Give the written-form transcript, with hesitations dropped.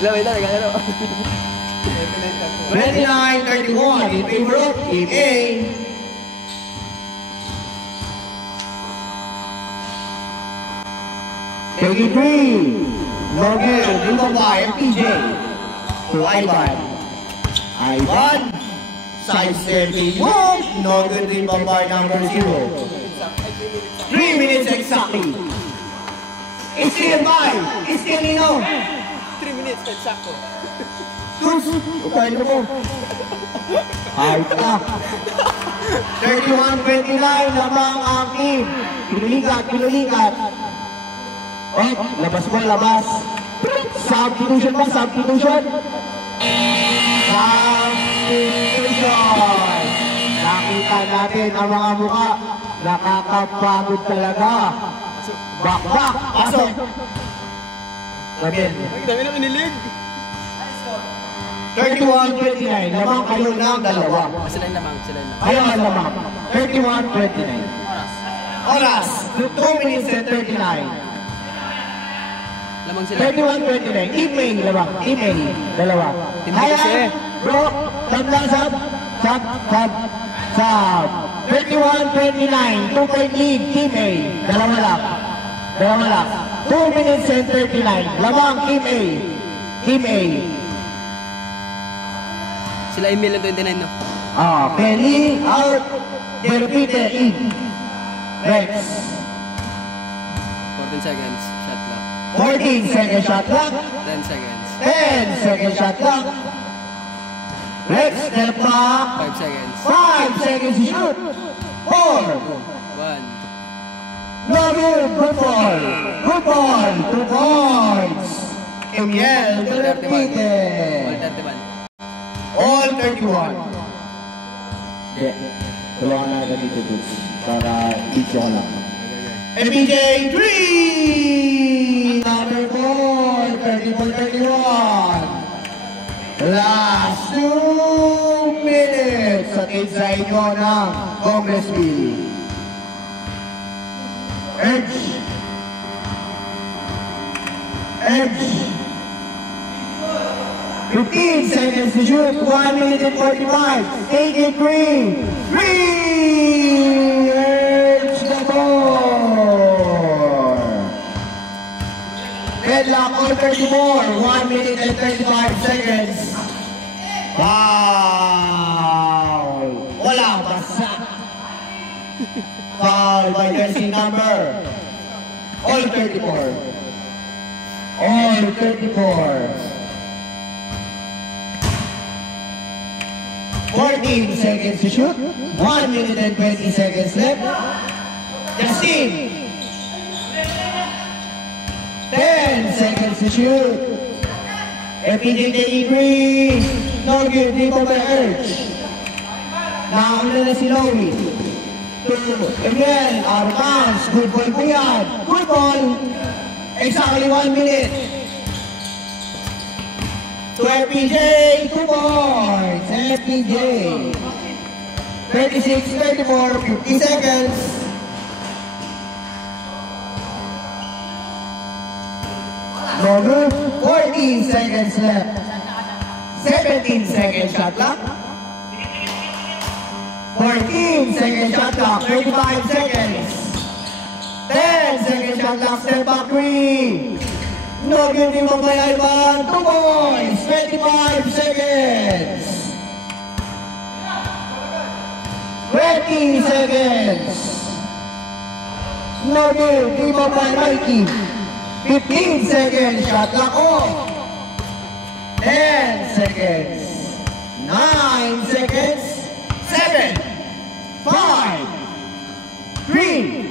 Wait lang, naglalaro. 29-31 in favor of Team A. Thirty-three. Nogel, driven by MPJ. To Ivan. Ivan. Side stepping move. Nogel, driven by number 0. 3 minutes exactly. It's still by. It's still Nino. 3 minutes, exacto. Upahin mo. Ay, ka. 31-29 lamang ang team. Pinulikat. Oh, labas mo, labas. Substitution ba? Substitution. Nakita natin ang mga mukha. Nakakapagod talaga. Back. Pasok. Gamin. Ang dami na kinilig. 31-29. Lamang kayo ng dalawa. Sila yung lamang. Ayaw ang lamang. 31-29. Oras. 2 minutes and 39. Lamang sila. 31-29. Email lamang. Email. Dalawa. Kaya, bro. Sab. 31-29. 2-point lead. Team A. Dalawa lang. 2 minutes and 39. Lamang Team A. Team A. Sila email ng 29, no? Penny out. Derpite in. Rex. 14 seconds, shot clock. 14 second shot clock. 10 seconds. 10 second shot clock. Rex step back. 5 seconds. 5 seconds to shoot. 4. 1. No good. Good ball. 2 points. Emiel Derpite. All 31. All 31. Tulungan na natin dito, Toots. Para video ko lang. MPJ 3! Number 4, 34-31. Last 2 minutes sa sa inyo ng Congressville. Edge. 15 seconds to shoot, 1 minute and 45. Take it, 3. Edge the ball. Headlock on 34, 1 minute and 35 seconds. Foul. Wala, basa. Foul by jersey number. All 34. All 34. 14 seconds to shoot. 1 minute and 20 seconds left. Justin. 10 seconds to shoot. MPJ taking 3. No good. Dito by Urge. Nauna na si Lowy. To Emil. Out of bounds. Good ball po yan. Good ball. Exactly 1 minute. To FPJ, 2 points. FPJ. 36, 34, 50 seconds. No good. 14 seconds left. 17 seconds shot clock. 14 seconds shot clock. 35 seconds. 10 seconds shot clock. Step back 3. No good team of Ivan, 2 points, 25 seconds. 20 seconds. No good team of Mikey. 15 seconds, shot clock off. 10 seconds. 9 seconds. 7, 5, 3.